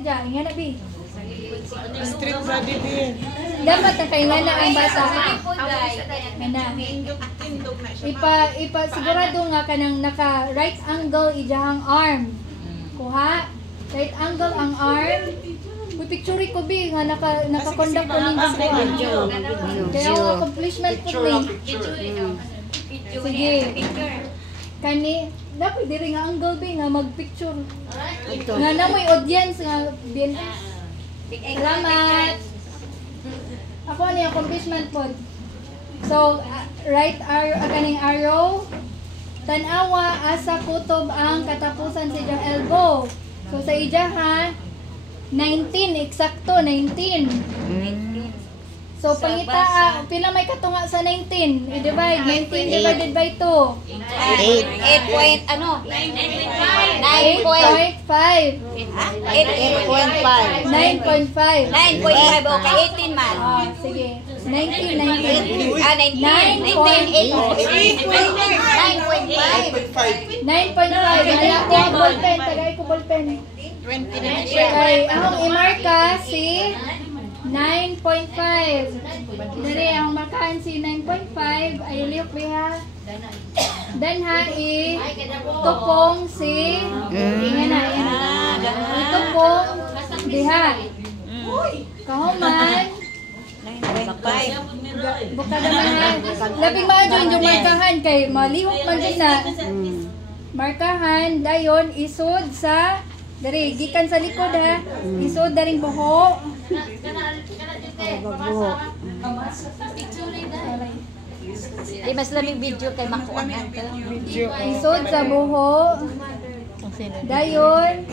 Siya, nga na, Bi. Street body din. Dapat na kailan na ang bata. Ana. Sigurado nga ka nang naka right angle ijahang arm. Kuha. Right angle ang arm. Uy, picture ko, Bi, nga naka-conduct ko ninyo ko. Kaya ang accomplishment ko, Bi. Sige. Kani, dapat diri nga angle, Bi, nga mag-picture. Nga na mo'y audience nga, Bin. Salamat. Ako ano yung accomplishment po. So, right arrow, kaning arrow. Tanawa, asa kutob ang katapusan sa ijang elbow. So, sa ija ha, 19, eksakto, 19. So, pangita, pila may katunga sa 19? I-divide, 19 divided by 2. 8 ano? 8.5. 8.5. 9.5. 9.5. Okay, 18 man. Oh, sige. 19. 9.5. 9.5. Wala ko ang ballpen. Tagay ko ballpen. 20 na siya. Okay, akong imarka si 9.5. Dali, ang markahan si 9.5. Ay, liok biha. Then ha, itupong si... Yan na. Itupong biha. Kahuman. 9.5. Buka naman ha. Labing maadyo yung markahan kay malihok man din na. Markahan, dayon, isod sa... Dari, gikan sa likod ha. Isod daring buho. Di mas lamig video kay makuha nato. Isod sa buho. Dayon.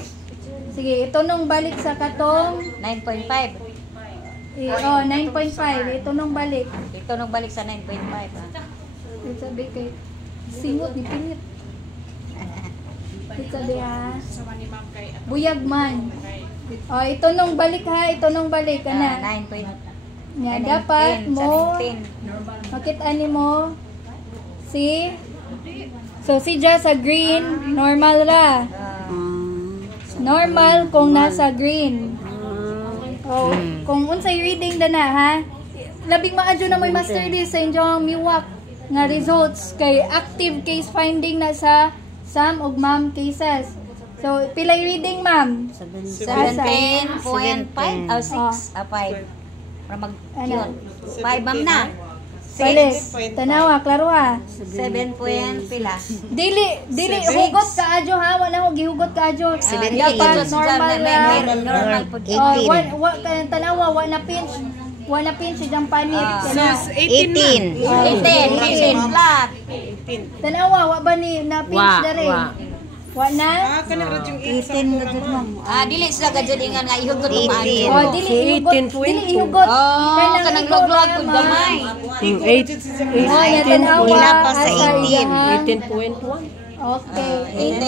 Sige, ito nung balik sa katong. 9.5. Oh, 9.5. Ito nung balik. Ito nung balik sa 9.5. Ito sabi kay singot ni pingit. Ito sabi ha. Buyag man. Oh, ito nung balik ha. Ito nung balik. Ana. 9.5. Nga, dapat mo. Makita ni mo. Si. So, si Ja sa green. Normal ra. Normal kung nasa green. Oh, kung unsay reading dana ha. Labing maadyo na may master this sa inyong miwak nga results kay active case finding na sa SAM ug MAM cases. So, pilay reading, ma'am? 17.5 o 6 5. Para mag yun. 5 ma'am na. Balik. Tanawa, klaro ha. 7 pila. Dili hugot ka adyo ha. Wala ko gihugot ka adyo. Dapat normal lang. Normal po. 18. Tanawa, wala pinch. Wala pinch siyang panit. 18 flat. Tanawa, wa ba ni na pinch dere? Wa na? Kanang radyong 18 na dito mo. Dili sila gadyan ingan nga ihugot mo maayo. Oh, dili ihugot. Kanang log-log pud gamay. 18. Tanawa, Wala pa sa 18. 18.1. Okay.